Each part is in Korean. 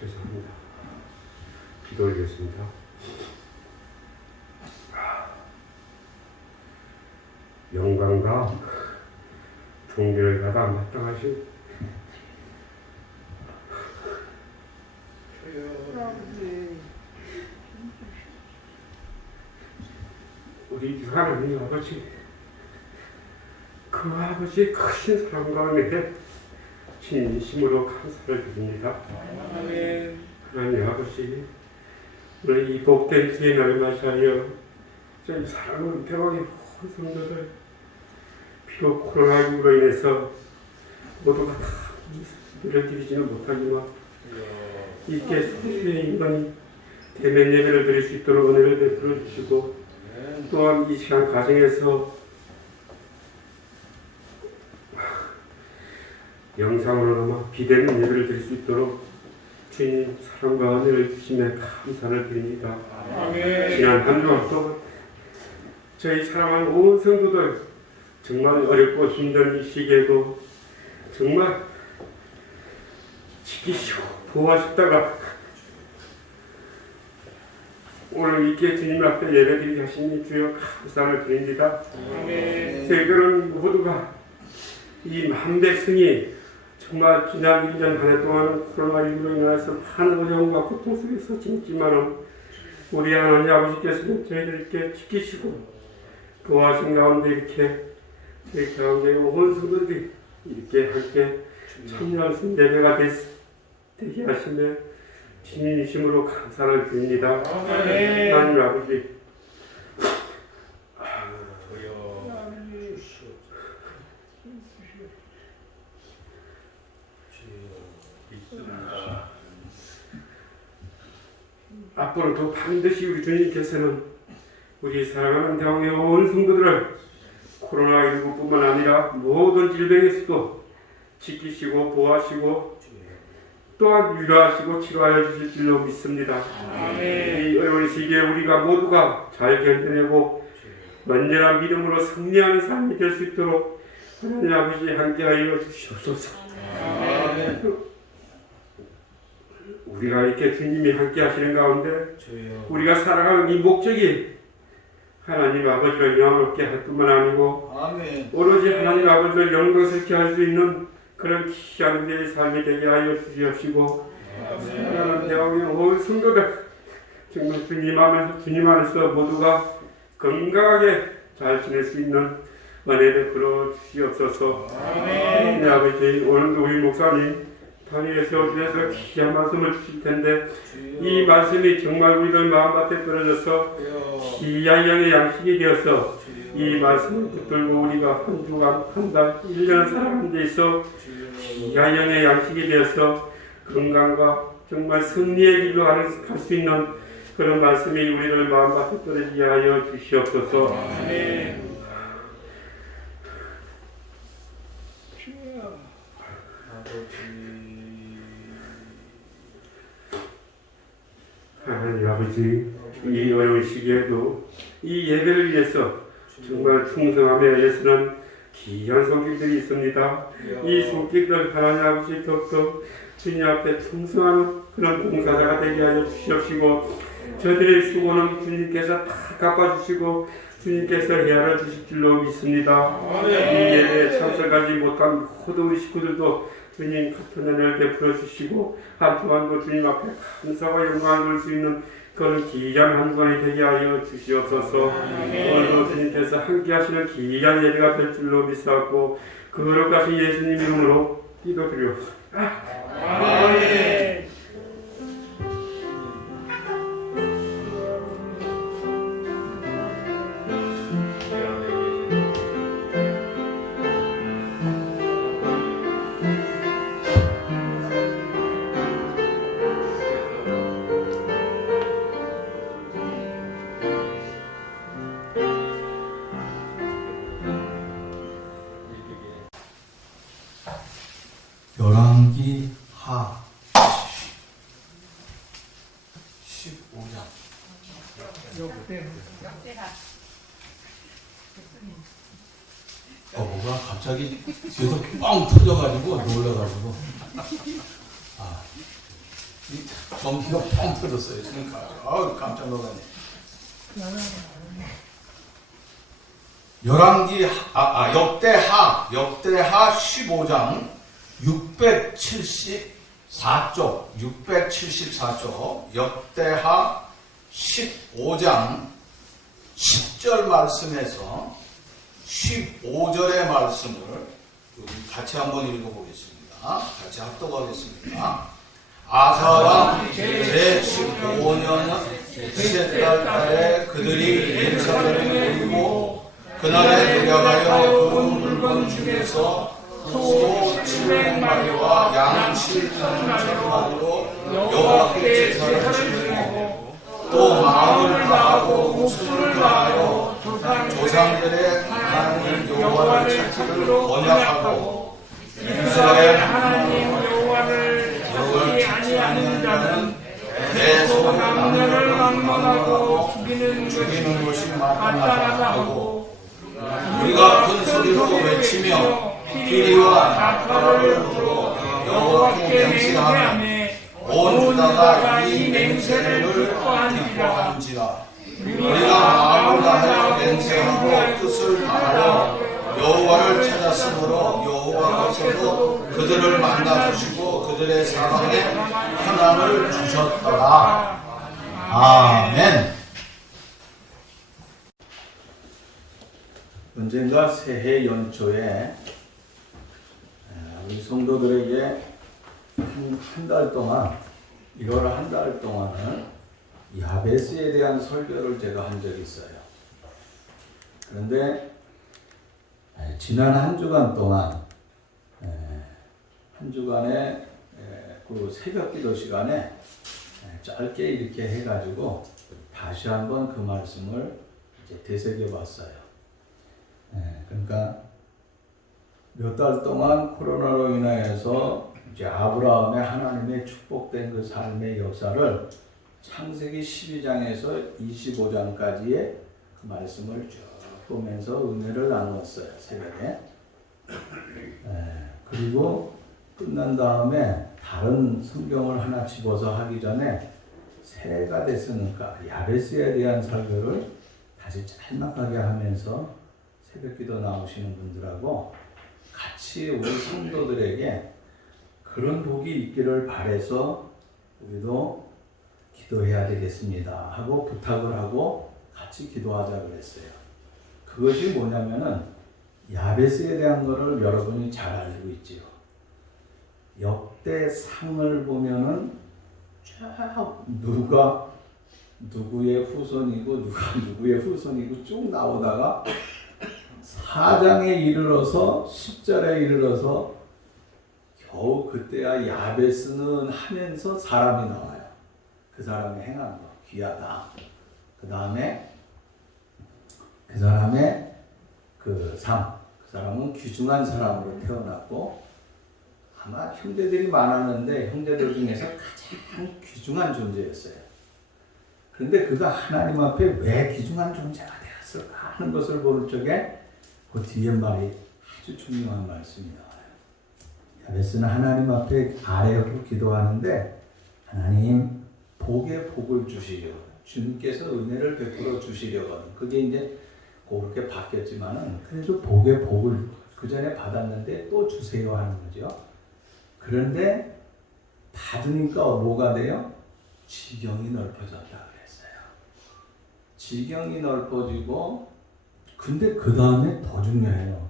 죄송합니다. 기도 올리겠습니다. 영광과 존귀를 받아 마땅하신 우리 주 하나님 아버지, 그 아버지의 크신 사랑과 은혜에 진심으로 감사를 드립니다. 하나님 아버지, 오늘 이 복된 주의 날을 맞이하여 저희 사랑하는 대왕의 모든 성도들, 비록 코로나19로 인해서 모두가 다 예배를 드리지는 못하지만 이께 소수의 인간이 대면 예배를 드릴 수 있도록 은혜를 베풀어 주시고, 또한 이 시간 가정에서 영상으로나마 비대면 예배를 드릴 수 있도록 주님 사랑과 은혜를 주시며 감사를 드립니다. 지난 한 주간 동안 저희 사랑하는 온 성도들 정말 어렵고 힘든 이 시기에도 정말 지키시고 보호하셨다가 오늘 이렇게 주님 앞에 예배드리게 하시니 주여 감사를 드립니다. 저희들은 모두가 이 만백성이 정말 지난 1년 한 해 동안 코로나19로 인해서 많은 어려움과 고통 속에서 지냈지만 우리 하나님 아버지께서는 저희들께 지키시고 도와주신 가운데 이렇게 저희 가운데 온 성도들이 이렇게 함께 참여할 수 있는 예배가 되게 하시며 진심으로 감사를 드립니다. 하나님 아버지, 앞으로도 반드시 우리 주님께서는 우리 사랑하는 대왕의 온 성도들을 코로나19뿐만 아니라 모든 질병에서도 지키시고 보호하시고 또한 위로하시고 치료하여 주실 줄로 믿습니다. 이 어려운 시기에 우리가 모두가 잘 견뎌내고 완전한 믿음으로 승리하는 삶이 될 수 있도록 하나님 아버지 함께하여 주시옵소서. 우리가 이렇게 주님이 함께 하시는 가운데 우리가 살아가는 이 목적이 하나님 아버지를 영광롭게 할 뿐만 아니고 오로지 하나님 아버지를 영광스럽게 할 수 있는 그런 귀한 내 삶이 되게 하여 주시옵시고, 사랑하는 대왕의 온 성도들 정말 주님 안에서 모두가 건강하게 잘 지낼 수 있는 은혜를 풀어 주시옵소서. 하나님 아버지, 오늘도 우리 목사님 단위에 세워주셔서 귀한 말씀을 주실 텐데 이 말씀이 정말 우리들 마음밭에 떨어져서 귀한 영의 양식이 되어서 이 말씀을 붙들고 우리가 한 주간, 한 달, 1년을 살아가는 데 있어 귀한 영의 양식이 되어서 건강과 정말 승리의 길로 갈 수 있는 그런 말씀이 우리를 마음밭에 떨어지게 하여 주시옵소서. 하나님 아버지, 이 어려운 시기에도 이 예배를 위해서 정말 충성함에 위해서는 귀한 손길들이 있습니다. 이 손길들 하나님 아버지 더욱더 주님 앞에 충성하는 그런 봉사자가 되게 하여 주시옵시고, 저들의 수고는 주님께서 다 갚아주시고 주님께서 헤아려 주실 줄로 믿습니다. 이 예배에 참석하지 못한 모든 우리 식구들도 주님 같은 은혜를 베풀어 주시고 한 주간도 주님 앞에 감사와 영광을 돌릴 수 있는 그런 귀한 한 주간이 되게 하여 주시옵소서. 오늘도 주님께서 함께 하시는 귀한 예배가 될 줄로 믿사옵고 거룩하신 예수님 이름으로 기도드리옵소서. 아멘. 15장. 뭐가 갑자기 뒤에서 뻥 터져가지고 놀라가지고 전기가 뻥 터졌어요. 깜짝 놀랐네. 열왕기 역대하 15장 674쪽 역대하 15장 10절 말씀에서 15절의 말씀을 같이 한번 읽어보겠습니다. 같이 합독하겠습니다. 아사왕 제15년 셋째 달에 그들이 예루살렘에 모이고 그날에 노력하여 그 물건 중에서 소 700마리와 양 7,000마리로 여호와께 제사를 지내고 또 마음을 다하고 목숨을 다하여 조상들의 하나님 여호와를 찾기를 언약하고 이스라엘 하나님 여호와를 찾지 아니하는 자는 계속 남녀를 막론하고 죽이는 것이 마땅하다 하고 우리가 큰 소리로 외치며 피리와 나팔을 불어 여호와께 맹세하며 온 유다가 이 맹세를 기뻐하는지라. 우리가 마음을 다하여 맹세하고 뜻을 다하여 여호와를 찾았으므로 여호와께서도 그들을 만나주시고 그들의 사방에 평안을 주셨더라. 아멘. 언젠가 새해 연초에 우리 성도들에게 한 달 동안 1월 한 달 동안은 야베스에 대한 설교를 제가 한 적이 있어요. 그런데 지난 한 주간 동안 한 주간에 그 새벽 기도 시간에 짧게 이렇게 해가지고 다시 한번 그 말씀을 이제 되새겨 봤어요. 그러니까 몇 달 동안 코로나로 인하여서 이제 아브라함의 하나님의 축복된 그 삶의 역사를 창세기 12장에서 25장까지의 그 말씀을 쭉 보면서 은혜를 나누었어요. 새벽에. 그리고 끝난 다음에 다른 성경을 하나 집어서 하기 전에 새해가 됐으니까 야베스에 대한 설교를 다시 짤막하게 하면서 새벽기도 나오시는 분들하고 같이 우리 성도들에게 그런 복이 있기를 바라서 우리도 기도해야 되겠습니다 하고 부탁을 하고 같이 기도하자 그랬어요. 그것이 뭐냐면은 야베스에 대한 것을 여러분이 잘 알고 있지요. 역대상을 보면은 쫙 누가 누구의 후손이고 누가 누구의 후손이고 쭉 나오다가 4장에 이르러서 10절에 이르러서 겨우 그때야 야베스는 하면서 사람이 나와요. 그 사람이 행한 거 귀하다. 그 다음에 그 사람의 그 사람은 귀중한 사람으로 태어났고 아마 형제들이 많았는데 형제들 중에서 가장 귀중한 존재였어요. 그런데 그가 하나님 앞에 왜 귀중한 존재가 되었을까 하는 것을 볼 적에 그 뒤에 말이 아주 중요한 말씀이 나와요. 야베스는 하나님 앞에 아뢰고 기도하는데 하나님 복에 복을 주시려 주님께서 은혜를 베풀어 주시려거든. 그게 이제 그렇게 바뀌었지만은 그래도 복에 복을 그 전에 받았는데 또 주세요 하는 거죠. 그런데 받으니까 뭐가 돼요? 지경이 넓어졌다 그랬어요. 지경이 넓어지고 근데 그 다음에 더 중요해요.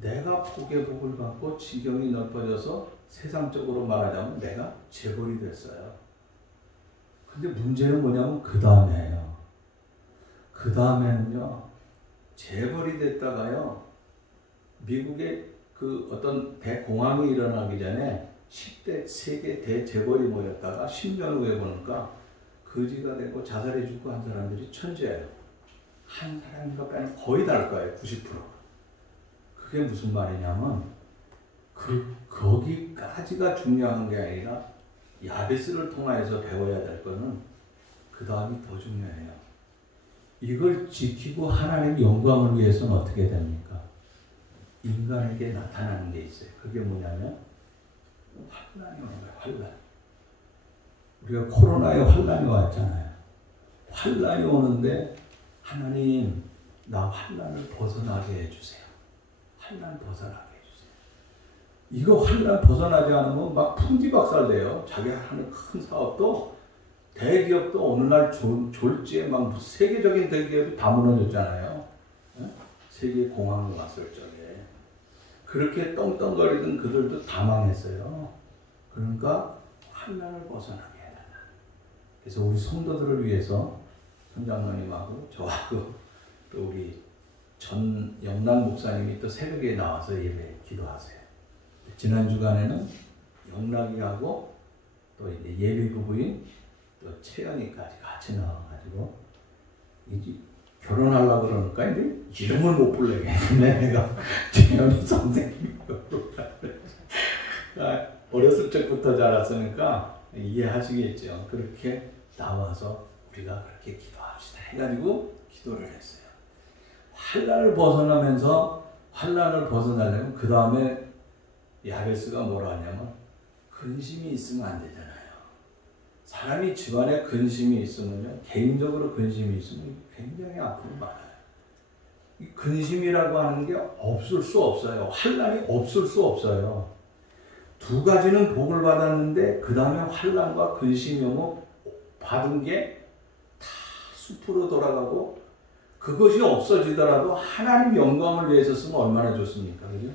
내가 복의 복을 받고 지경이 넓어져서 세상적으로 말하자면 내가 재벌이 됐어요. 근데 문제는 뭐냐면 그 다음에요. 그 다음에는요. 재벌이 됐다가요. 미국에 그 어떤 대공황이 일어나기 전에 10대 세계 대재벌이 모였다가 10년 후에 보니까 거지가 되고 자살해 죽고 한 사람들이 천재예요. 한 사람인가 빼면 거의 다를 거예요. 90%. 그게 무슨 말이냐면 거기까지가 중요한 게 아니라 야베스를 통하여서 배워야 될 거는 그 다음이 더 중요해요. 이걸 지키고 하나님 영광을 위해서는 어떻게 됩니까? 인간에게 나타나는 게 있어요. 그게 뭐냐면 환난이 오는 거예요. 환난. 우리가 코로나에 환난이 왔잖아요. 환난이 오는데 하나님 나 환난을 벗어나게 해주세요. 환난 벗어나게 해주세요. 이거 환난 벗어나지 않으면 막 풍지박살돼요. 자기가 하는 큰 사업도 대기업도 어느 날 졸지에 막 세계적인 대기업이 다 무너졌잖아요. 세계 공황을 왔을 적에 그렇게 떵떵거리던 그들도 다 망했어요. 그러니까 환난을 벗어나게 해달라. 그래서 우리 성도들을 위해서 선장로님하고 저하고 또 우리 전 영남 목사님이 또 새벽에 나와서 예배 기도하세요. 지난 주간에는 영락이하고 또 이제 예비 부부인 또 채연이까지 같이 나와가지고 이제 결혼하려고 그러니까 이제 이름을 못 부르겠네. 내가 채연이 선생님이고 어렸을 적부터 자랐으니까 이해하시겠죠. 그렇게 나와서 우리가 그렇게 기도합시다 해가지고 기도를 했어요. 환난을 벗어나면서 환난을 벗어나려면 그 다음에 야베스가 뭐라 하냐면 근심이 있으면 안 되잖아요. 사람이 집안에 근심이 있으면요, 개인적으로 근심이 있으면 굉장히 아픔이 많아요. 이 근심이라고 하는 게 없을 수 없어요. 환난이 없을 수 없어요. 두 가지는 복을 받았는데 그 다음에 환난과 근심이 오면 받은 게 다 숲으로 돌아가고 그것이 없어지더라도 하나님 영광을 위해서 쓰면 얼마나 좋습니까? 그죠?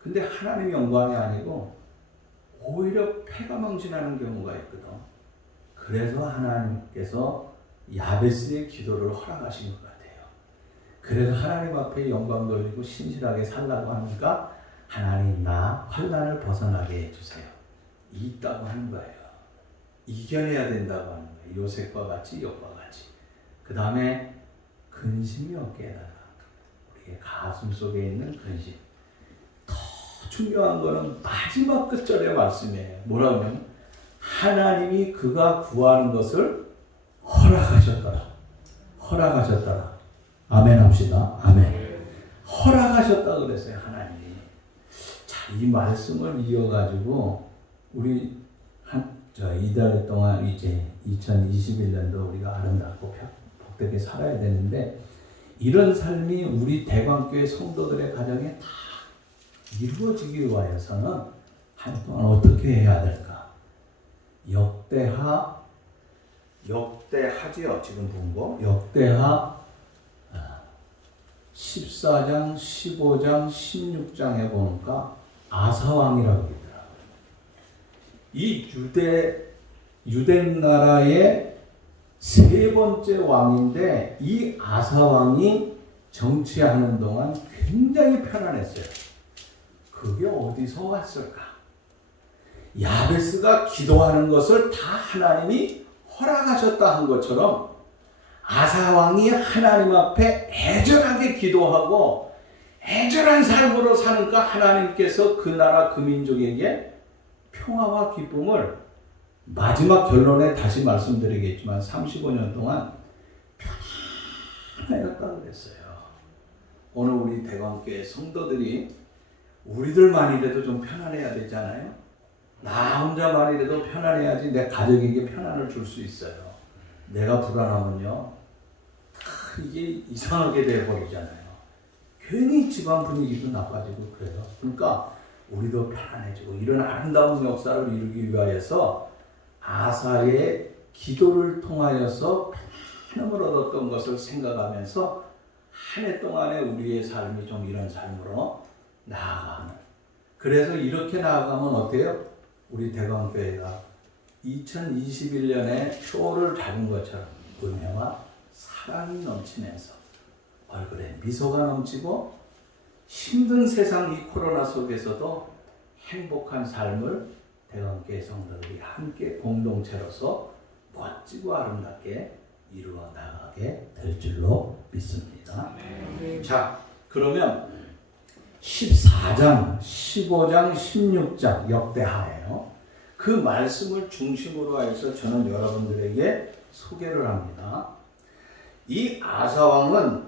근데 하나님 영광이 아니고 오히려 패가 망신하는 경우가 있거든. 그래서 하나님께서 야베스의 기도를 허락하신 것 같아요. 그래서 하나님 앞에 영광 돌리고 신실하게 살라고 하니까 하나님 나 환난을 벗어나게 해주세요. 있다고 하는 거예요. 이겨내야 된다고 하는 거예요. 요셉과 같이 욥과 같이. 그 다음에 근심이 없게 해달라. 우리의 가슴 속에 있는 근심. 더 중요한 거는 마지막 끝절의 말씀이에요. 뭐라고 하면 하나님이 그가 구하는 것을 허락하셨더라. 허락하셨더라. 아멘 합시다. 아멘. 허락하셨다 그랬어요. 하나님이. 자, 이 말씀을 이어가지고 우리 이달 동안 이제 2021년도 우리가 아름답고 복되게 살아야 되는데 이런 삶이 우리 대광교회 성도들의 가정에 다 이루어지기 위해서는 한 동안 어떻게 해야 될까? 역대하지요. 지금 본 거. 역대하 14장, 15장, 16장에 보니까 아사왕이라고 있더라고요. 이 유대 나라의 세 번째 왕인데 이 아사왕이 정치하는 동안 굉장히 편안했어요. 그게 어디서 왔을까? 야베스가 기도하는 것을 다 하나님이 허락하셨다 한 것처럼 아사왕이 하나님 앞에 애절하게 기도하고 애절한 삶으로 사니까 하나님께서 그 나라 그 민족에게 평화와 기쁨을 마지막 결론에 다시 말씀드리겠지만 35년 동안 편안하였다고 그랬어요. 오늘 우리 대광교회 성도들이 우리들만이라도 좀 편안해야 되잖아요. 나 혼자만이라도 편안해야지 내 가족에게 편안을 줄 수 있어요. 내가 불안하면요 이게 이상하게 돼버리잖아요. 괜히 집안 분위기도 나빠지고 그래요. 그러니까 우리도 편안해지고 이런 아름다운 역사를 이루기 위하여서 아사의 기도를 통하여서 편함을 얻었던 것을 생각하면서 한 해 동안에 우리의 삶이 좀 이런 삶으로 나아가는. 그래서 이렇게 나아가면 어때요? 우리 대광교회가 2021년에 표를 잡은 것처럼 은혜와 사랑이 넘치면서 얼굴에 미소가 넘치고 힘든 세상 이 코로나 속에서도 행복한 삶을 대광교회 성도들이 함께 공동체로서 멋지고 아름답게 이루어 나가게 될 줄로 믿습니다. 자, 그러면 14장, 15장, 16장 역대하예요. 그 말씀을 중심으로 해서 저는 여러분들에게 소개를 합니다. 이 아사왕은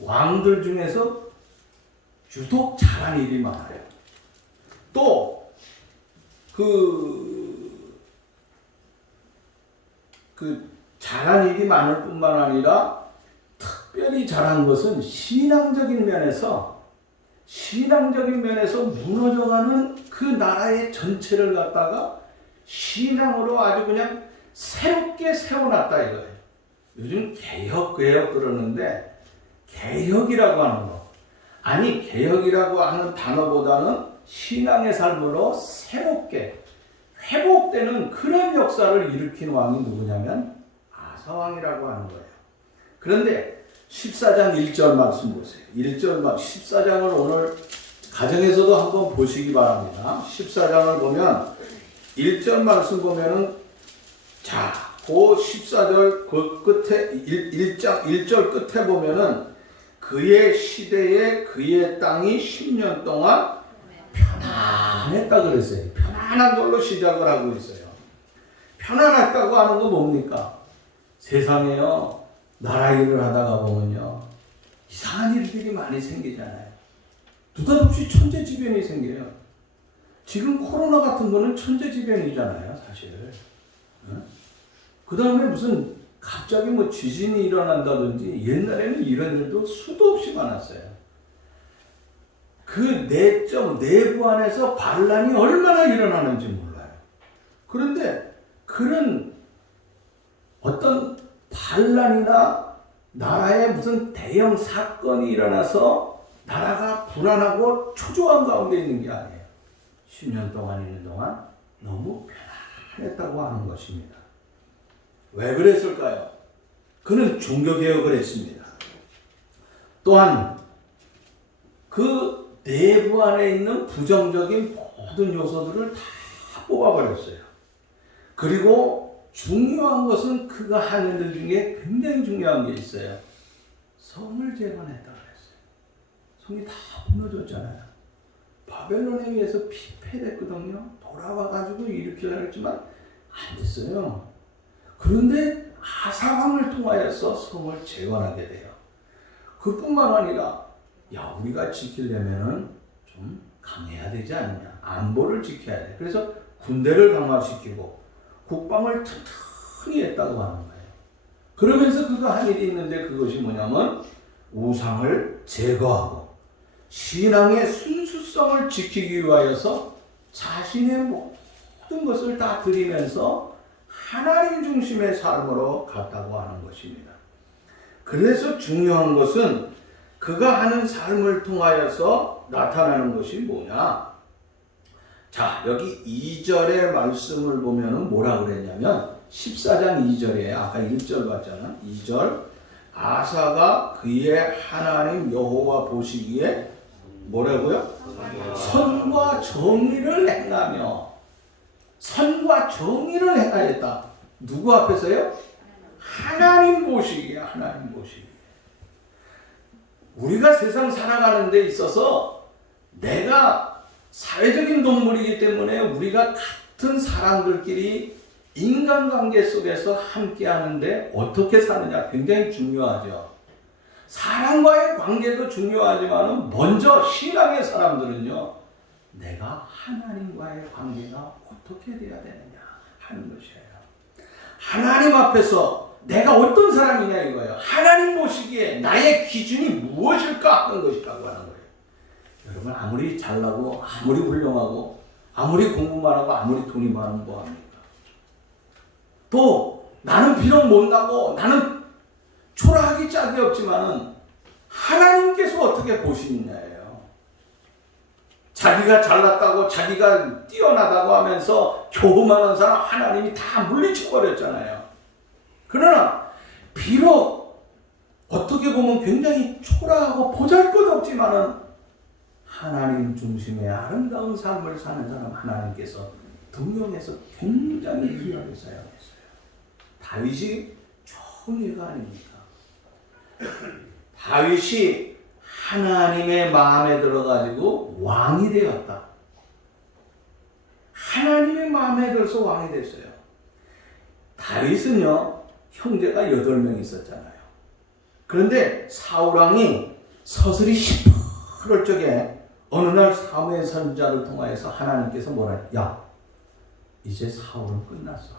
왕들 중에서 유독 잘한 일이 많아요. 또 잘한 일이 많을 뿐만 아니라 특별히 잘한 것은 신앙적인 면에서 무너져가는 그 나라의 전체를 갖다가 신앙으로 아주 그냥 새롭게 세워놨다 이거예요. 요즘 개혁 그러는데 개혁이라고 하는 거, 아니 개혁이라고 하는 단어보다는 신앙의 삶으로 새롭게 회복되는 그런 역사를 일으킨 왕이 누구냐면 아사왕이라고 하는 거예요. 그런데 14장 1절 말씀 보세요. 14장을 오늘 가정에서도 한번 보시기 바랍니다. 14장을 보면 1절 말씀 보면은 자, 그 14절 그 끝에 1절 끝에 보면은 그의 시대에 그의 땅이 10년 동안 편안했다 그랬어요. 편안한 걸로 시작을 하고 있어요. 편안했다고 하는 거 뭡니까? 세상에요, 나라 일을 하다가 보면요, 이상한 일들이 많이 생기잖아요. 느닷없이 천재지변이 생겨요. 지금 코로나 같은 거는 천재지변이잖아요, 사실. 그 다음에 무슨 갑자기 뭐 지진이 일어난다든지, 옛날에는 이런 일도 수도 없이 많았어요. 그 내부 안에서 반란이 얼마나 일어나는지 몰라요. 그런데 그런 어떤 반란이나 나라에 무슨 대형 사건이 일어나서 나라가 불안하고 초조한 가운데 있는 게 아니에요. 10년 동안 있는 동안 너무 편안했다고 하는 것입니다. 왜 그랬을까요? 그는 종교개혁을 했습니다. 또한 그 내부 안에 있는 부정적인 모든 요소들을 다 뽑아버렸어요. 그리고 중요한 것은 그가 한 일 중에 굉장히 중요한 게 있어요. 성을 재건했다 그랬어요. 성이 다 무너졌잖아요. 바벨론에 의해서 피폐됐거든요. 돌아와가지고 일으키려고 했지만 안 됐어요. 그런데 아사왕을 통하여서 성을 재건하게 돼요. 그뿐만 아니라 우리가 지키려면은 좀 강해야 되지 않느냐. 안보를 지켜야 돼. 그래서 군대를 강화시키고 국방을 튼튼히 했다고 하는 거예요. 그러면서 그가 한 일이 있는데 그것이 뭐냐면 우상을 제거하고 신앙의 순수성을 지키기 위하여서 자신의 모든 것을 다 드리면서 하나님 중심의 삶으로 갔다고 하는 것입니다. 그래서 중요한 것은 그가 하는 삶을 통하여서 나타나는 것이 뭐냐? 자, 여기 2절의 말씀을 보면은 뭐라 그랬냐면 14장 2절에 아까 1절 봤잖아. 2절 아사가 그의 하나님 여호와 보시기에 뭐라고요? 선과 정의를 행하며 선과 정의를 행하였다. 누구 앞에서요? 하나님 보시기에. 우리가 세상 살아가는 데 있어서 내가 사회적인 동물이기 때문에 우리가 같은 사람들끼리 인간관계 속에서 함께 하는데 어떻게 사느냐 굉장히 중요하죠. 사람과의 관계도 중요하지만 먼저 신앙의 사람들은요, 내가 하나님과의 관계가 어떻게 돼야 되느냐 하는 것이에요. 하나님 앞에서 내가 어떤 사람이냐 이거예요. 하나님 보시기에 나의 기준이 무엇일까 하는 것이라고 하는 거예요. 여러분 아무리 잘나고 아무리 훌륭하고 아무리 공부만 하고 아무리 돈이 많으면 뭐합니까? 또 나는 비록 못나고 나는 초라하기 짝이 없지만은 하나님께서 어떻게 보시느냐예요. 자기가 잘났다고 자기가 뛰어나다고 하면서 교만한 사람 하나님이 다 물리쳐버렸잖아요. 그러나 비록 어떻게 보면 굉장히 초라하고 보잘것없지만은 하나님 중심의 아름다운 삶을 사는 사람 하나님께서 등용해서 굉장히 귀하게 사용했어요. 다윗이 좋은 일가 아닙니까? 다윗이 하나님의 마음에 들어가지고 왕이 되었다. 하나님의 마음에 들어서 왕이 됐어요. 다윗은요, 형제가 8명 있었잖아요. 그런데 사울왕이 서슬이 시퍼럴 적에 어느 날 사무엘 선지자를 통하여서 하나님께서 뭐라 해요? 야, 이제 사울은 끝났어.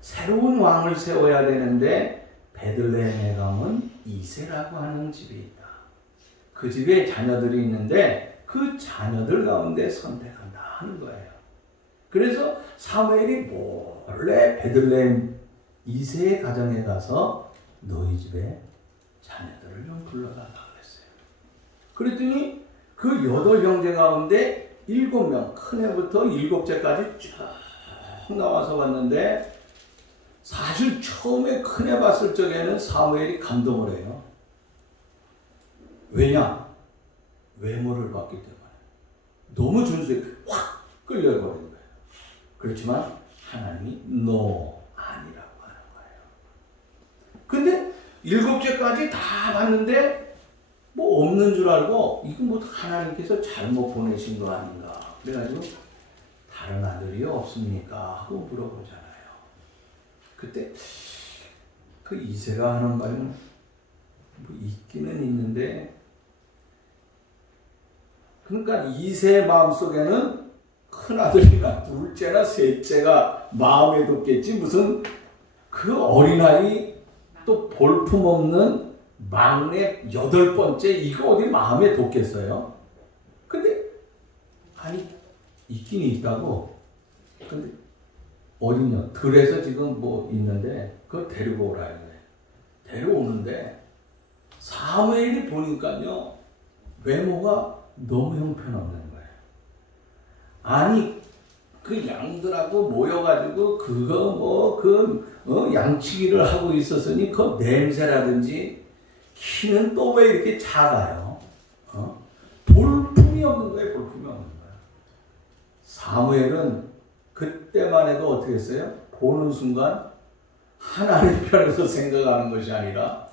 새로운 왕을 세워야 되는데 베들레헴에 가면 이새라고 하는 집이 있다. 그 집에 자녀들이 있는데 그 자녀들 가운데 선택한다 하는 거예요. 그래서 사무엘이 몰래 베들레헴 이새의 가정에 가서 너희 집에 자녀들을 좀 불러달라고 그랬어요. 그랬더니 그 8형제 가운데 7명, 큰애부터 7째까지 쭉 나와서 왔는데 사실 처음에 큰애 봤을 적에는 사무엘이 감동을 해요. 왜냐? 외모를 봤기 때문에. 너무 준수해 확 끌려버린 거예요. 그렇지만 하나님이 너 아니라고 하는 거예요. 근데 7째까지 다 봤는데 뭐 없는 줄 알고 이거 뭐 하나님께서 잘못 보내신 거 아닌가. 그래가지고 다른 아들이 없습니까? 하고 물어보잖아요. 그때 그 이새가 하는 말은 뭐 있기는 있는데, 그러니까 이새의 마음속에는 큰아들이나 둘째나 셋째가 마음에 뒀겠지, 무슨 그 어린아이 또 볼품없는 막내 8번째 이거 어디 마음에 뒀겠어요? 근데 아니 있긴 있다고. 근데 어딨냐? 들에서 지금 뭐 있는데 그거 데리고 오라 해. 데려오는데 사무엘이 보니까요 외모가 너무 형편없는 거예요. 아니 그 양들하고 모여가지고 그거 뭐 양치기를 하고 있었으니 그 냄새라든지 키는 또 왜 이렇게 작아요? 볼품이 없는 거예요. 볼품이 없는 거예요. 사무엘은 그때만 해도 어떻게 했어요? 보는 순간 하나님 편에서 생각하는 것이 아니라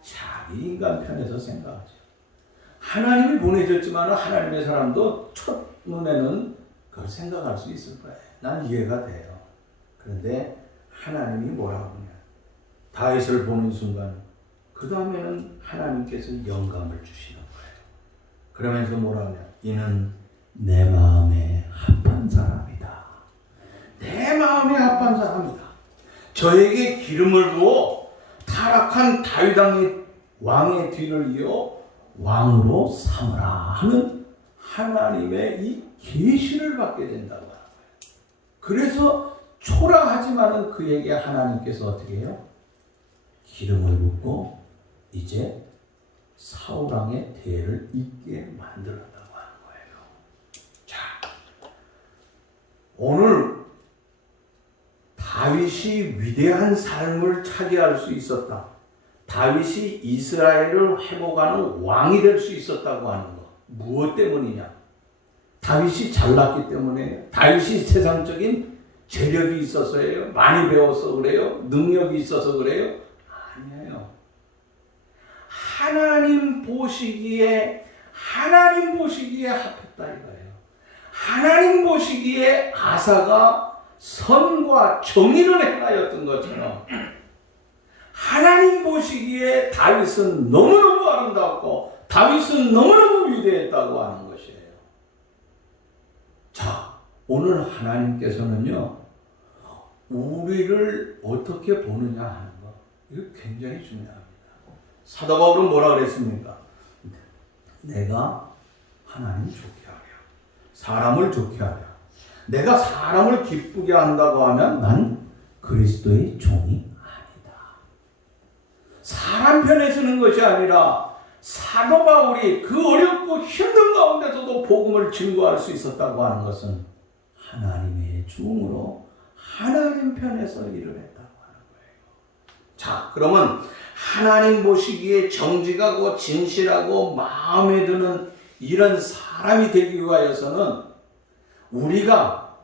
자기 인간 편에서 생각하죠. 하나님이 보내줬지만 하나님의 사람도 첫 눈에는 그걸 생각할 수 있을 거예요. 난 이해가 돼요. 그런데 하나님이 뭐라고 하냐? 다윗을 보는 순간 그 다음에는 하나님께서 영감을 주시는 거예요. 그러면서 뭐라고 하냐? 이는 내 마음에 합한 사람이다. 내 마음에 합한 사람이다. 저에게 기름을 부어 타락한 다윗 왕의 뒤를 이어 왕으로 삼으라 하는 하나님의 이 계시를 받게 된다고 하는 거예요. 그래서 초라하지만은 그에게 하나님께서 어떻게 해요? 기름을 붓고 이제 사울왕의 대를 잇게 만들었다고 하는 거예요. 자, 오늘 다윗이 위대한 삶을 차지할 수 있었다. 다윗이 이스라엘을 회복하는 왕이 될 수 있었다고 하는 것. 무엇 때문이냐? 다윗이 잘났기 때문에, 다윗이 세상적인 재력이 있어서예요? 많이 배워서 그래요? 능력이 있어서 그래요? 아니에요. 하나님 보시기에 합했다 이거예요. 하나님 보시기에 아사가 선과 정의를 행하였던 것처럼 하나님 보시기에 다윗은 너무너무 아름답고 다윗은 너무너무 위대했다고 하는 것이에요. 자, 오늘 하나님께서는요 우리를 어떻게 보느냐 하는 거, 이거 굉장히 중요합니다. 사도 바울은 뭐라 그랬습니까? 내가 하나님 좋게 하려, 사람을 좋게 하려, 내가 사람을 기쁘게 한다고 하면 난 그리스도의 종이 아니다. 사람 편에 서는 것이 아니라 사도 바울이 그 어렵고 힘든 가운데서도 복음을 증거할 수 있었다고 하는 것은 하나님의 종으로 하나님 편에서 일을 했다고 하는 거예요. 자, 그러면 하나님 보시기에 정직하고 진실하고 마음에 드는 이런 사람이 되기 위하여서는 우리가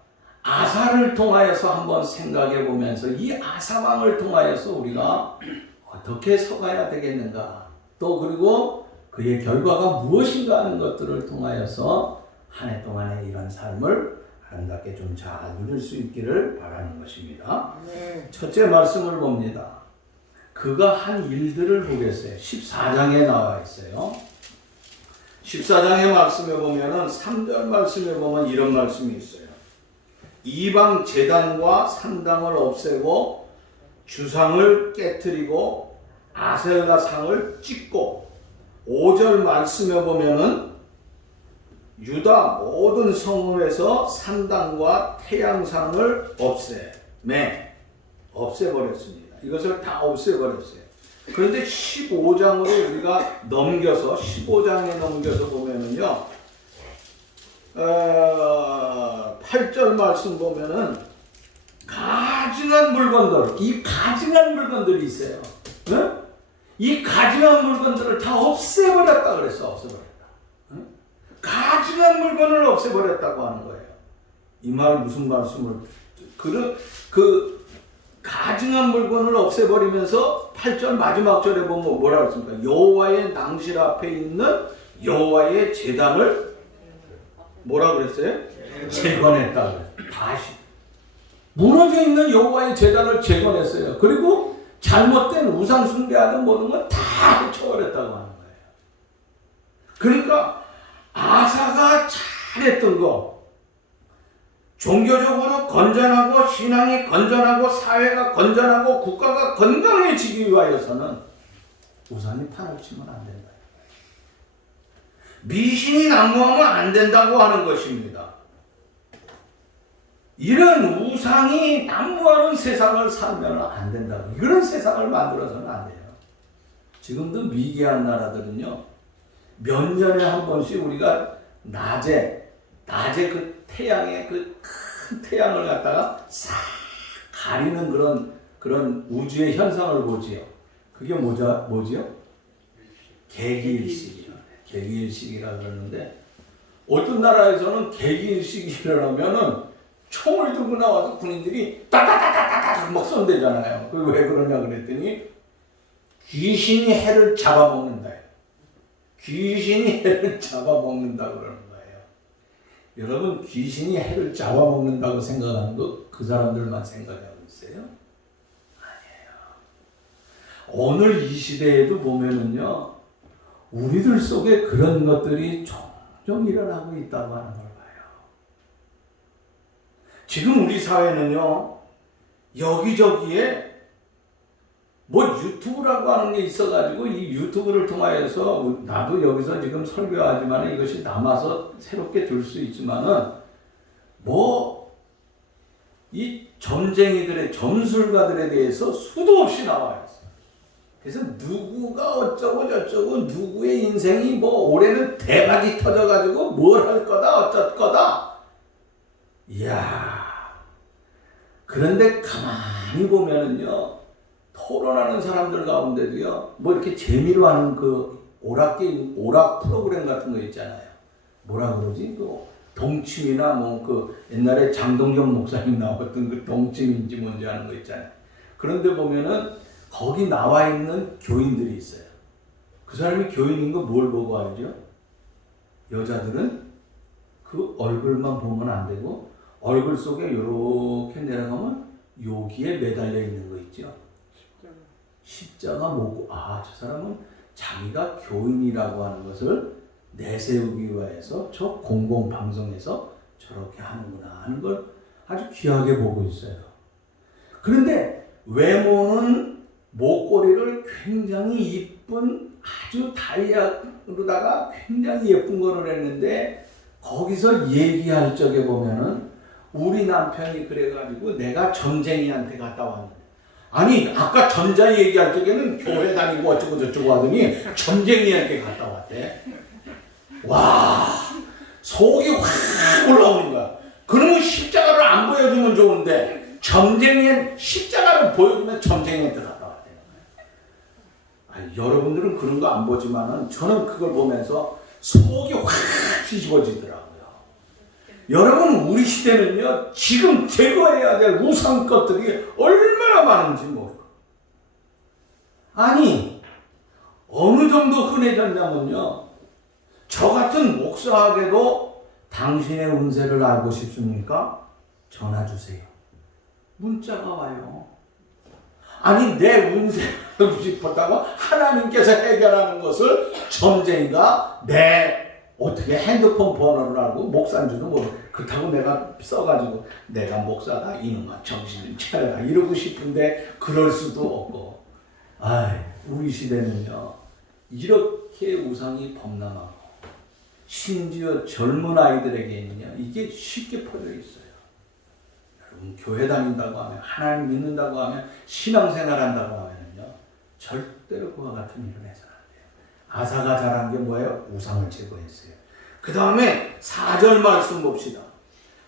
아사를 통하여서 한번 생각해 보면서 이 아사왕을 통하여서 우리가 어떻게 서가야 되겠는가, 또 그리고 그의 결과가 무엇인가 하는 것들을 통하여서 한 해 동안의 이런 삶을 아름답게 좀 잘 누릴 수 있기를 바라는 것입니다. 첫째 말씀을 봅니다. 그가 한 일들을 보겠어요. 14장에 나와 있어요. 14장의 말씀에 보면은 3절 말씀에 보면 이런 말씀이 있어요. 이방 제단과 산당을 없애고 주상을 깨뜨리고 아세라 상을 찢고 5절 말씀에 보면은 유다 모든 성읍에서 산당과 태양상을 없애버렸습니다. 이것을 다 없애버렸어요. 그런데 15장으로 우리가 넘겨서 15장에 넘겨서 보면은요, 8절 말씀 보면은 가증한 물건들, 이 가증한 물건들이 있어요. 응? 이 가증한 물건들을 다 없애버렸다 그랬어. 없애버렸다. 응? 가증한 물건을 없애버렸다고 하는 거예요. 이 말 무슨 말씀을? 가증한 물건을 없애버리면서 8절 마지막 절에 보면 뭐라고 했습니까? 여호와의 낭실 앞에 있는 여호와의 제단을 뭐라고 그랬어요? 재건했다고. 다시 무너져 있는 여호와의 제단을 재건했어요. 그리고 잘못된 우상 숭배하는 모든 건 다 해쳐버렸다고 하는 거예요. 그러니까 아사가 잘했던 거, 종교적으로 건전하고 신앙이 건전하고 사회가 건전하고 국가가 건강해지기 위하여서는 우상이 판을 치면 안 된다. 미신이 난무하면 안 된다고 하는 것입니다. 이런 우상이 난무하는 세상을 살면 안 된다고. 이런 세상을 만들어서는 안 돼요. 지금도 미개한 나라들은요, 몇 년에 한 번씩 우리가 낮에 그 태양의 그 큰 태양을 갖다가 싹 가리는 그런 우주의 현상을 보지요. 그게 뭐지요? 개기일식이요. 개기일식이라 그러는데, 어떤 나라에서는 개기일식이 일어나면은 총을 들고 나와서 군인들이 따다다다다다 막 쏜대잖아요. 그게 왜 그러냐 그랬더니 귀신이 해를 잡아먹는다. 귀신이 해를 잡아먹는다고 그러는 거예요. 여러분, 귀신이 해를 잡아먹는다고 생각하는 거 그 사람들만 생각하고 있어요? 아니에요. 오늘 이 시대에도 보면은요, 우리들 속에 그런 것들이 종종 일어나고 있다고 하는 걸 봐요. 지금 우리 사회는요, 여기저기에 뭐 유튜브라고 하는 게 있어가지고 이 유튜브를 통하여서 나도 여기서 지금 설교하지만 이것이 남아서 새롭게 들 수 있지만은 뭐 이 점쟁이들의 점술가들에 대해서 수도 없이 나와 있어요. 그래서 누구가 어쩌고 저쩌고 누구의 인생이 뭐 올해는 대박이 터져가지고 뭘 할 거다 어쩔 거다. 이야. 그런데 가만히 보면은요, 토론하는 사람들 가운데도요, 뭐 이렇게 재미로 하는 그 오락 프로그램 같은 거 있잖아요. 뭐라 그러지? 그 동침이나 뭐 그 옛날에 장동정 목사님 나왔던 그 동침인지 뭔지 하는 거 있잖아요. 그런데 보면은 거기 나와 있는 교인들이 있어요. 그 사람이 교인인 거 뭘 보고 알죠? 여자들은 그 얼굴만 보면 안 되고 얼굴 속에 이렇게 내려가면 여기에 매달려 있는 거 있죠? 십자가 보고, 아, 저 사람은 자기가 교인이라고 하는 것을 내세우기 위해서 저 공공방송에서 저렇게 하는구나 하는 걸 아주 귀하게 보고 있어요. 그런데 외모는 목걸이를 굉장히 이쁜 아주 다이아로다가 굉장히 예쁜 거를 했는데, 거기서 얘기할 적에 보면은 우리 남편이 그래가지고 내가 점쟁이한테 갔다 왔는데, 아니 아까 전자 얘기할 적에는 교회 다니고 어쩌고 저쩌고 하더니 점쟁이한테 갔다 왔대. 와, 속이 확 올라오는 거야. 그러면 십자가를 안 보여주면 좋은데 십자가를 보여주면 점쟁이한테 갔다 왔대. 아니, 여러분들은 그런 거 안 보지만은 저는 그걸 보면서 속이 확 뒤집어지더라고요. 여러분, 우리 시대는요, 지금 제거해야 될 우상 것들이 얼마나 많은지 모르고. 아니, 어느 정도 흔해졌냐면요, 저 같은 목사에게도 당신의 운세를 알고 싶습니까? 전화 주세요. 문자가 와요. 아니 내 운세 알고 싶었다고 하나님께서 해결하는 것을 점쟁이가 내 어떻게 핸드폰 번호를 알고 목사인 줄도 모르고 그렇다고 내가 써가지고 내가 목사다 이놈아 정신 좀 차려라 이러고 싶은데 그럴 수도 없고 우리 시대는요 이렇게 우상이 범람하고 심지어 젊은 아이들에게는요 이게 쉽게 퍼져 있어요. 여러분 교회 다닌다고 하면 하나님 믿는다고 하면 신앙생활 한다고 하면요 절대로 그와 같은 일을 해서는 안 돼요. 아사가 잘한 게 뭐예요? 우상을 제거했어요. 그 다음에 4절 말씀 봅시다.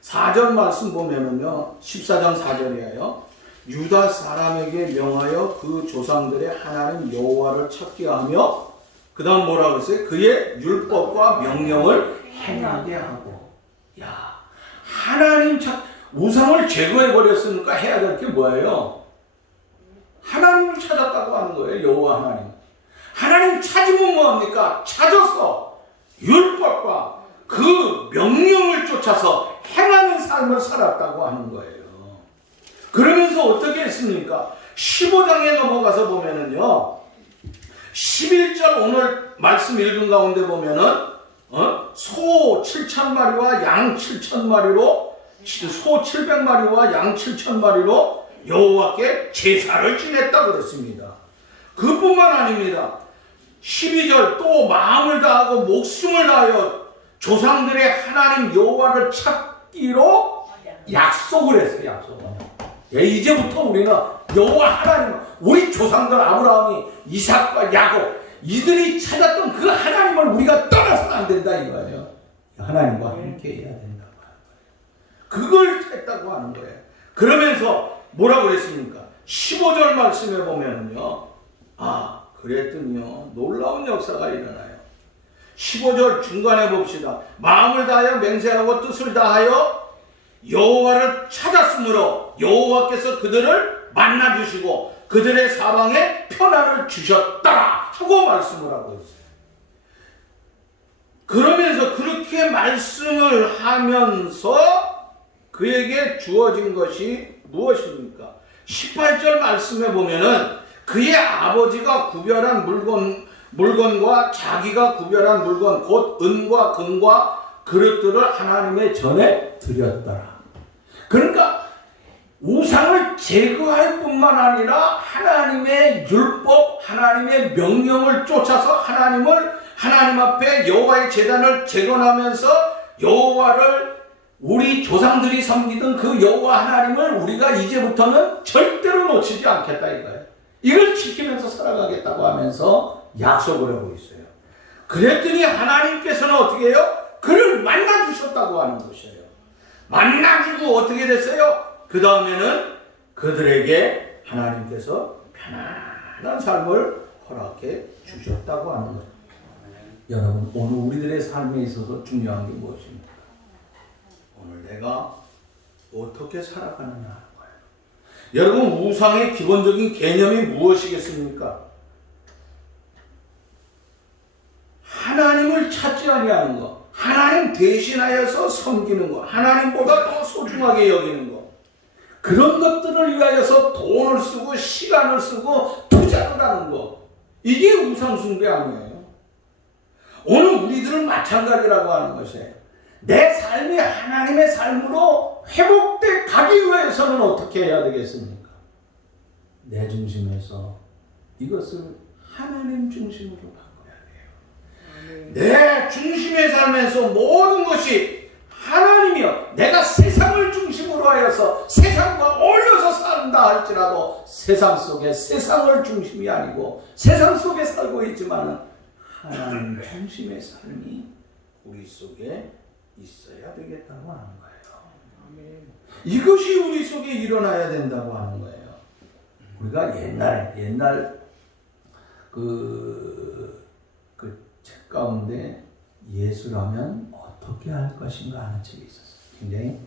4절 말씀 보면은요 14장 4절이에요. 유다 사람에게 명하여 그 조상들의 하나님 여호와를 찾게 하며 그 다음 뭐라고 했어요? 그의 율법과 명령을 행하게 하고. 야, 하나님 우상을 제거해버렸으니까 해야 될 게 뭐예요? 하나님을 찾았다고 하는 거예요. 여호와 하나님. 하나님 찾으면 뭐합니까? 찾아서 율법과 그 명령을 쫓아서 행하는 삶을 살았다고 하는 거예요. 그러면서 어떻게 했습니까? 15장에 넘어가서 보면은요 11절 오늘 말씀 읽은 가운데 보면은 소 7,000마리와 양 7,000마리로 소 700마리와 양 7,000마리로 여호와께 제사를 지냈다 그랬습니다. 그뿐만 아닙니다. 12절 또 마음을 다하고 목숨을 다하여 조상들의 하나님 여호와를 찾기로 약속을 했어요. 약속을. 이제부터 우리는 여호와 하나님, 우리 조상들 아브라함이 이삭과 야곱 이들이 찾았던 그 하나님을 우리가 떠나서는 안 된다 이거예요. 하나님과 함께 해야 된다고 하는 거예요. 그걸 했다고 하는 거예요. 그러면서 뭐라고 그랬습니까? 15절 말씀에 보면은요. 그랬더니요. 놀라운 역사가 일어나요. 15절 중간에 봅시다. 마음을 다하여 맹세하고 뜻을 다하여 여호와를 찾았으므로 여호와께서 그들을 만나주시고 그들의 사방에 평안을 주셨다 하고 말씀을 하고 있어요. 그러면서 그렇게 말씀을 하면서 그에게 주어진 것이 무엇입니까? 18절 말씀에 보면은 그의 아버지가 구별한 물건과 자기가 구별한 물건 곧 은과 금과 그릇들을 하나님의 전에 드렸더라. 그러니까 우상을 제거할 뿐만 아니라 하나님의 율법, 하나님의 명령을 쫓아서 하나님 앞에 여호와의 제단을 재건하면서 여호와를 우리 조상들이 섬기던 그 여호와 하나님을 우리가 이제부터는 절대로 놓치지 않겠다 이거예요. 이걸 지키면서 살아가겠다고 하면서 약속을 하고 있어요. 그랬더니 하나님께서는 어떻게 해요? 그를 만나주셨다고 하는 것이에요. 만나주고 어떻게 됐어요? 그 다음에는 그들에게 하나님께서 편안한 삶을 허락해 주셨다고 하는 거예요. 여러분 오늘 우리들의 삶에 있어서 중요한 게 무엇입니까? 오늘 내가 어떻게 살아가느냐 하는 거예요. 여러분 우상의 기본적인 개념이 무엇이겠습니까? 하나님을 찾지 아니하는 것, 하나님 대신하여서 섬기는 것, 하나님보다 더 소중하게 여기는 것, 그런 것들을 위하여서 돈을 쓰고 시간을 쓰고 투자를 하는 것, 이게 우상숭배 아니에요. 오늘 우리들은 마찬가지라고 하는 것이에요. 내 삶이 하나님의 삶으로 회복돼 가기 위해서는 어떻게 해야 되겠습니까? 내 중심에서 이것을 하나님 중심으로 바꿔야 돼요. 내 중심의 삶에서 모든 것이 하나님이요. 내가 세상을 중심으로 하여서 세상과 어울려서 산다 할지라도 세상 속에 세상을 중심이 아니고 세상 속에 살고 있지만 하나님 중심의 삶이 우리 속에 있어야 되겠다고 하는 거예요. 이것이 우리 속에 일어나야 된다고 하는 거예요. 우리가 옛날 그 책 가운데 예수라면 어떻게 할 것인가 하는 책이 있었어요. 굉장히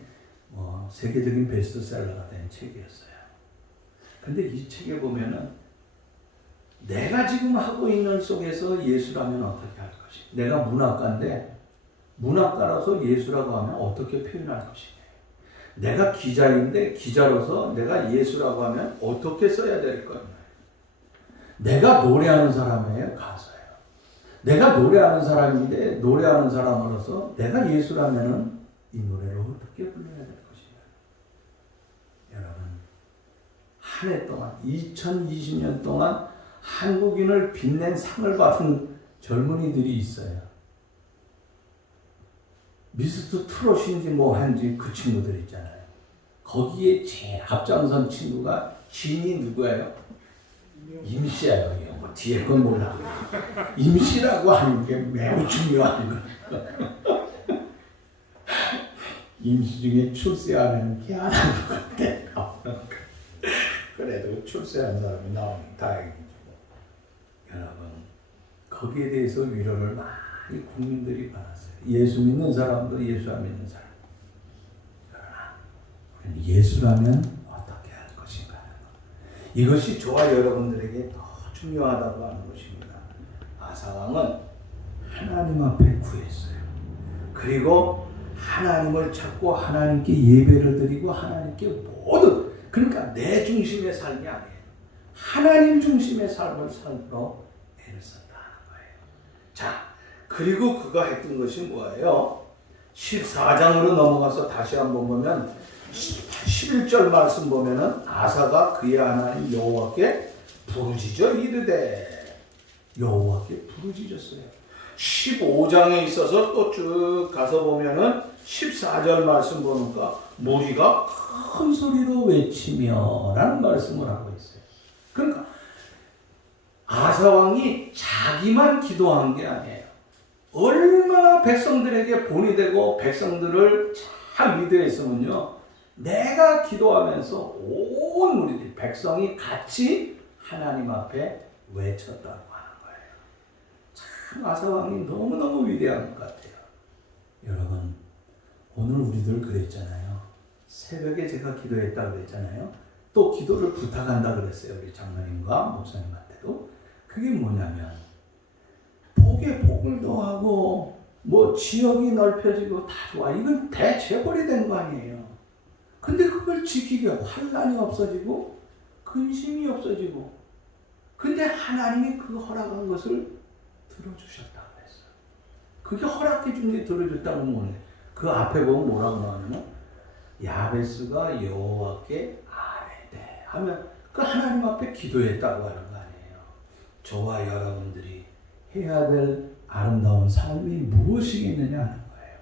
세계적인 베스트셀러가 된 책이었어요. 근데 이 책에 보면은 내가 지금 하고 있는 속에서 예수라면 어떻게 할 것인가. 내가 문학가인데 문학가로서 예수라고 하면 어떻게 표현할 것이냐. 내가 기자인데 기자로서 내가 예수라고 하면 어떻게 써야 될 거냐. 내가 노래하는 사람이에요, 가수예요. 내가 노래하는 사람인데 노래하는 사람으로서 내가 예수라면은 이 노래를 어떻게 불러야 될 것이냐. 여러분, 한 해 동안 2020년 동안 한국인을 빛낸 상을 받은 젊은이들이 있어요. 미스터 트롯인지 뭐 한지 그 친구들 있잖아요. 거기에 제일 앞장선 친구가 진이 누구예요? 임씨예요. 뭐 뒤에 건 몰라. 임씨라고 하는 게 매우 중요한 거. 임씨 중에 출세하는 게 하나인 것 같아요. 그래도 출세한 사람이 나오니 다행이죠. 여러분, 거기에 대해서 위로를 많이 국민들이 받았어요. 예수 믿는 사람도 예수 안 믿는 사람. 그러나 우리는 예수라면 어떻게 할 것인가 하는 것. 이것이 저와 여러분들에게 더 중요하다고 하는 것입니다. 아사왕은 하나님 앞에 구했어요. 그리고 하나님을 찾고 하나님께 예배를 드리고 하나님께 모든, 그러니까 내 중심의 삶이 아니에요. 하나님 중심의 삶을 살도록 애를 썼다는 거예요. 자, 그리고 그가 했던 것이 뭐예요? 14장으로 넘어가서 다시 한번 보면 11절 말씀 보면은 아사가 그의 하나님 여호와께 부르짖어 이르되, 여호와께 부르짖었어요. 15장에 있어서 또 쭉 가서 보면은 14절 말씀 보니까 무리가 큰 소리로 외치며 라는 말씀을 하고 있어요. 그러니까 아사왕이 자기만 기도한 게 아니에요. 얼마나 백성들에게 본이 되고 백성들을 잘 리드했으면요, 내가 기도하면서 온 우리들 백성이 같이 하나님 앞에 외쳤다고 하는 거예요. 참 아사왕이 너무너무 위대한 것 같아요. 여러분, 오늘 우리들 그랬잖아요. 새벽에 제가 기도했다고 그랬잖아요. 또 기도를 부탁한다 그랬어요. 우리 장로님과 목사님한테도. 그게 뭐냐면 복에 복을 더하고 뭐 지역이 넓혀지고 다 좋아. 이건 대재벌이 된 거 아니에요. 근데 그걸 지키기 위해 환난이 없어지고 근심이 없어지고, 근데 하나님이 그 허락한 것을 들어주셨다고 했어요. 그게 허락해 준 게 들어줬다고 뭐냐. 그 앞에 보면 뭐라고 나오냐면 야베스가 여호와께 아뢰되 하면 그 하나님 앞에 기도했다고 하는 거 아니에요. 저와 여러분들이 해야 될 아름다운 삶이 무엇이겠느냐 하는 거예요.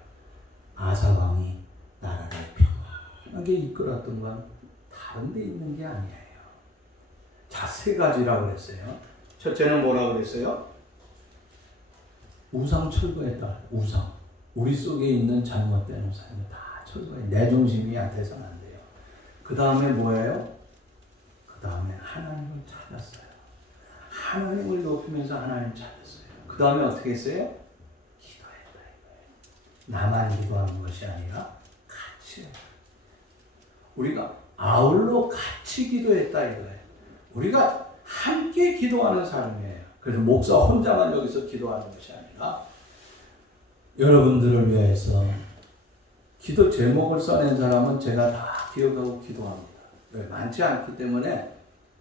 아사왕이 나라를 평안하게 이끌었던 건 다른 데 있는 게 아니에요. 자, 세 가지라고 그랬어요. 첫째는 뭐라고 그랬어요? 우상 철거했다. 우상. 우리 속에 있는 잘못된 우상을 다 철거해. 내 중심이 돼서는 안 돼요. 그 다음에 뭐예요? 그 다음에 하나님을 찾았어요. 하나님을 높이면서 하나님 찾았어요. 그 다음에 어떻게 했어요? 기도했다 이거예요. 나만 기도하는 것이 아니라 같이 했다. 우리가 아울러 같이 기도했다 이거예요. 우리가 함께 기도하는 사람이에요. 그래서 목사 혼자만 여기서 기도하는 것이 아니라 여러분들을 위해서 기도 제목을 써낸 사람은 제가 다 기억하고 기도합니다. 왜? 많지 않기 때문에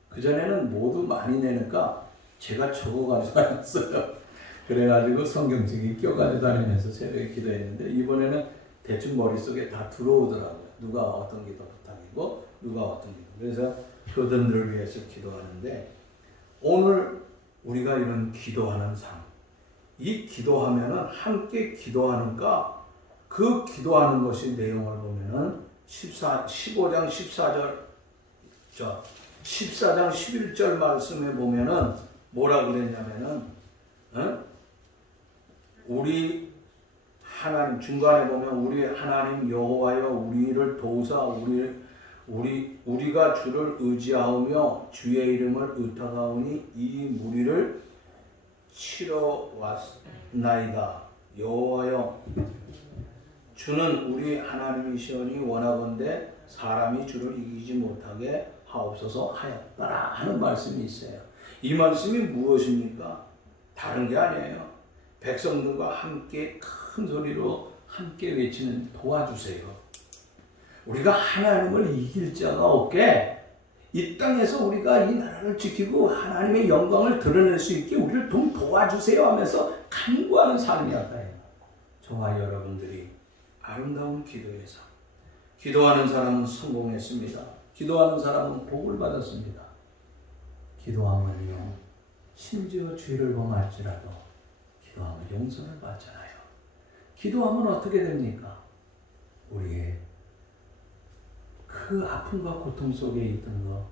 그전에는 모두 많이 내니까 제가 적어가지고 다녔어요. 그래가지고 성경책이 껴가지고 다니면서 새벽에 기도했는데 이번에는 대충 머릿속에 다 들어오더라고요. 누가 어떤 기도 부탁이고 누가 어떤 기도. 그래서 교단들을 위해서 기도하는데 오늘 우리가 이런 기도하는 삶, 이 기도하면은 함께 기도하는가 그 기도하는 것이 내용을 보면은 15장 14절 14장 11절 말씀에 보면은 뭐라 그랬냐면은 우리 하나님 중간에 보면 우리 하나님 여호와여 우리를 도우사 우리가 주를 의지하오며 주의 이름을 의탁하오니 이 무리를 치러 왔나이다. 여호와여 주는 우리 하나님이시오니 원하건대 사람이 주를 이기지 못하게 하옵소서 하였더라 하는 말씀이 있어요. 이 말씀이 무엇입니까? 다른 게 아니에요. 백성들과 함께 큰 소리로 함께 외치는 도와주세요. 우리가 하나님을 이길 자가 없게 이 땅에서 우리가 이 나라를 지키고 하나님의 영광을 드러낼 수 있게 우리를 좀 도와주세요 하면서 간구하는 삶이었다. 저와 여러분들이 아름다운 기도의 삶. 기도하는 사람은 성공했습니다. 기도하는 사람은 복을 받았습니다. 기도하면요, 심지어 죄를 범할지라도 기도하면 용서를 받잖아요. 기도하면 어떻게 됩니까? 우리의 그 아픔과 고통 속에 있던 것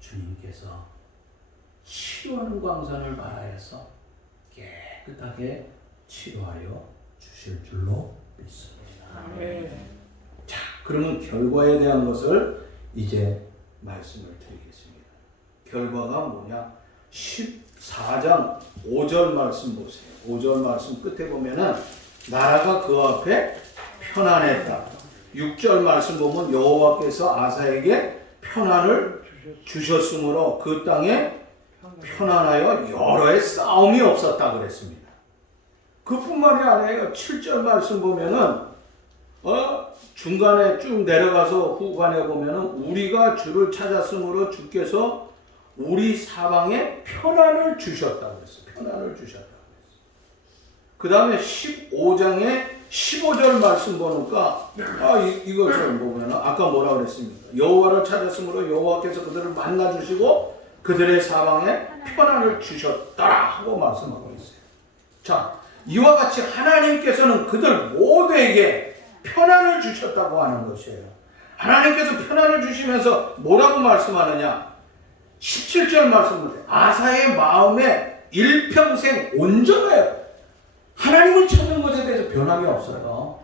주님께서 치료하는 광선을 발하여서 깨끗하게 치료하여 주실 줄로 믿습니다. 자, 그러면 결과에 대한 것을 이제 말씀을 드리겠습니다. 결과가 뭐냐? 14장 5절 말씀 보세요. 5절 말씀 끝에 보면은 나라가 그 앞에 편안했다. 6절 말씀 보면 여호와께서 아사에게 편안을 주셨으므로 그 땅에 편안하여 여러 해 싸움이 없었다 그랬습니다. 그뿐만이 아니에요. 7절 말씀 보면은 중간에 쭉 내려가서 후반에 보면은 우리가 주를 찾았으므로 주께서 우리 사방에 편안을 주셨다 그랬어요. 편안을 주셨다 그랬어요. 그 다음에 15장에 15절 말씀 보니까 이것을 보면 아까 뭐라 그랬습니까? 여호와를 찾았으므로 여호와께서 그들을 만나 주시고 그들의 사방에 편안을 주셨더라 하고 말씀하고 있어요. 자, 이와 같이 하나님께서는 그들 모두에게 편안을 주셨다고 하는 것이에요. 하나님께서 편안을 주시면서 뭐라고 말씀하느냐? 17절 말씀을 아사의 마음에 일평생 온전해요. 하나님을 찾는 것에 대해서 변함이 없어요.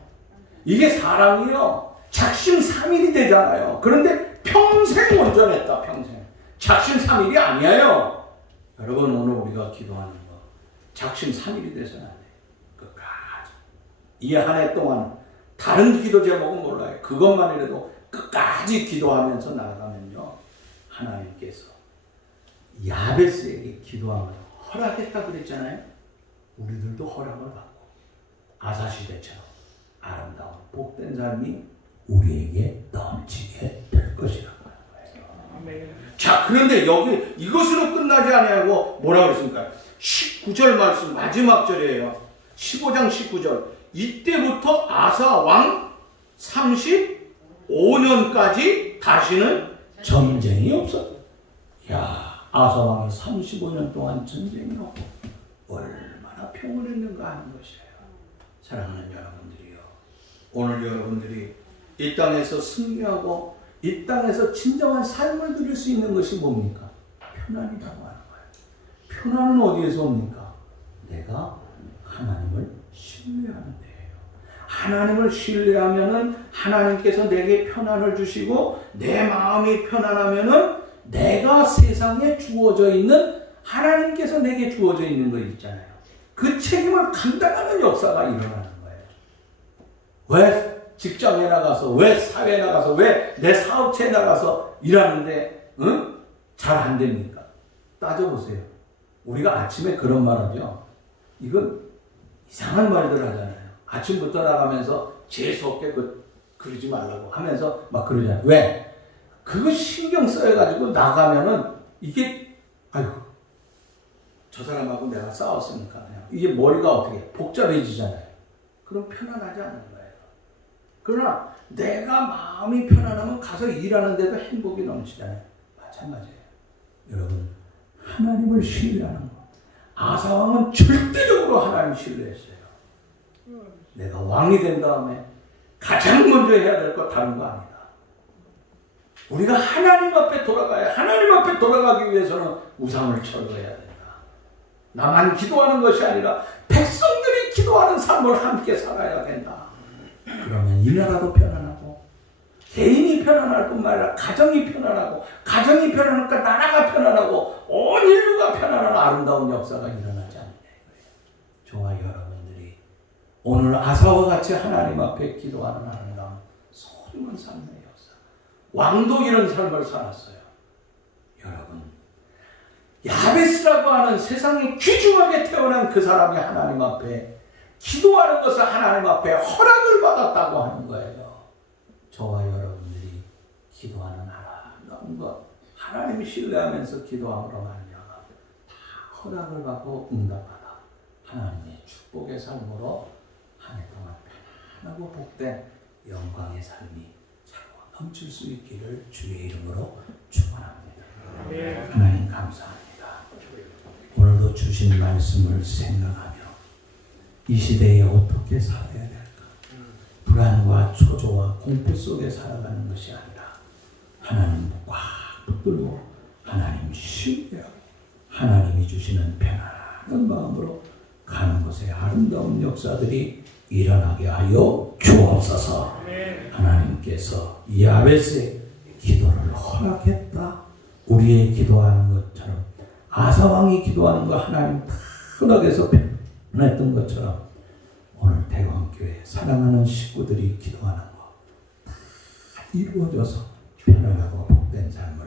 이게 사람이요, 작심삼일이 되잖아요. 그런데 평생 온전했다. 평생. 작심삼일이 아니에요. 여러분, 오늘 우리가 기도하는 거 작심삼일이 돼서는 안 돼요. 끝까지. 이 한 해 동안 다른 기도 제목은 몰라요. 그것만이라도 끝까지 기도하면서 나아가면요, 하나님께서 야베스에게 기도하면 허락했다 그랬잖아요. 우리들도 허락을 받고 아사시대처럼 아름다운 복된 삶이 우리에게 넘치게 될 것이라고 하는 거예요. 자, 그런데 여기 이것으로 끝나지 아니하고 뭐라 그랬습니까? 19절 말씀 마지막 절이에요. 15장 19절. 이때부터 아사 왕 35년까지 다시는 전쟁이 없었다. 야, 아사 왕이 35년 동안 전쟁이 없고 얼마나 평온했는가 하는 것이에요. 사랑하는 여러분들이요, 오늘 여러분들이 이 땅에서 승리하고 이 땅에서 진정한 삶을 누릴 수 있는 것이 뭡니까? 편안이라고 하는 거예요. 편안은 어디에서 옵니까? 내가 하나님을 신뢰하는 데예요. 하나님을 신뢰하면은 하나님께서 내게 편안을 주시고 내 마음이 편안하면은 내가 세상에 주어져 있는 하나님께서 내게 주어져 있는 거 있잖아요. 그 책임을 감당하는 역사가 일어나는 거예요. 왜 직장에 나가서, 왜 사회에 나가서, 왜 내 사업체에 나가서 일하는데 잘 안 됩니까? 따져보세요. 우리가 아침에 그런 말 하죠. 이건 이상한 말들 하잖아요. 아침부터 나가면서 재수없게 그러지 말라고 하면서 막 그러잖아요. 왜? 그거 신경 써가지고 나가면은 이게 아이고 저 사람하고 내가 싸웠으니까 그냥 이게 머리가 어떻게 복잡해지잖아요. 그럼 편안하지 않은 거예요. 그러나 내가 마음이 편안하면 가서 일하는데도 행복이 넘치잖아요. 마찬가지예요. 여러분, 하나님을 신뢰하는 거. 아사왕은 절대적으로 하나님을 신뢰했어요. 내가 왕이 된 다음에 가장 먼저 해야 될 거 다른 거 아니다. 우리가 하나님 앞에 돌아가야, 하나님 앞에 돌아가기 위해서는 우상을 철거해야 된다. 나만 기도하는 것이 아니라 백성들이 기도하는 삶을 함께 살아야 된다. 그러면 이 나라도 편안하고 개인이 편안할 뿐만 아니라 가정이 편안하고, 가정이 편안하니까 나라가 편안하고 온 인류가 편안한 아름다운 역사가 일어나지 않느냐 이거예요. 저와 여러분들이 오늘 아사와 같이 하나님 앞에 기도하는 아름다운 소중한 삶의 역사, 왕도 이런 삶을 살았어요. 여러분, 야베스라고 하는 세상에 귀중하게 태어난 그 사람이 하나님 앞에 기도하는 것을 하나님 앞에 허락을 받았다고 하는 거예요. 저와 여러분들이 기도하는 아름다운 것, 하나님이 신뢰하면서 기도함으로 말미암아 다 허락을 받고 응답받아 하나님의 축복의 삶으로 한 해 동안 편안하고 복된 영광의 삶이 차고 넘칠 수 있기를 주의 이름으로 축원합니다. 하나님 감사합니다. 오늘도 주신 말씀을 생각하며 이 시대에 어떻게 살아야 될까? 불안과 초조와 공포 속에 살아가는 것이 아니라 하나님 꽉 붙들고 하나님 신뢰하고 하나님이 주시는 편안한 마음으로 가는 것에 아름다운 역사들이 일어나게 하여 주옵소서. 하나님께서 야베스의 기도를 허락했다. 우리의 기도하는 것처럼 아사왕이 기도하는 거 하나님 다 허락해서 변했던 것처럼 오늘 대광교회 사랑하는 식구들이 기도하는 거 다 이루어져서 편안하고 복된 삶을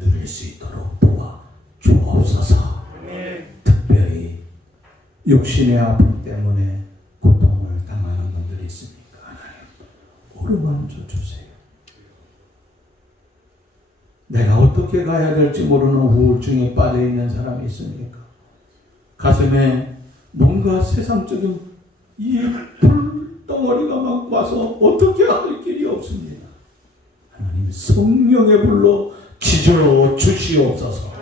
누릴 수 있도록 도와 주옵소서. 특별히 육신의 아픔 때문에 고통을 당하는 분들이 있습니까? 하나님 어루만져 주세요. 내가 어떻게 가야 될지 모르는 우울증에 빠져있는 사람이 있습니까? 가슴에 뭔가 세상적인 이 불덩어리가 막 와서 어떻게 할 길이 없습니다. 하나님 성령의 불로 지져 주시옵소서.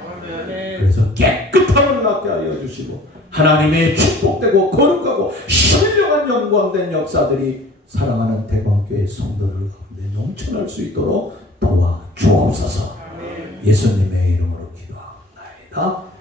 그래서 깨끗함을 낳게 하여 주시고 하나님의 축복되고 거룩하고 신령한 영광된 역사들이 사랑하는 대광교회 성도들 가운데 넘쳐날 수 있도록 도와 주옵소서. 예수님의 이름으로 기도하옵나이다.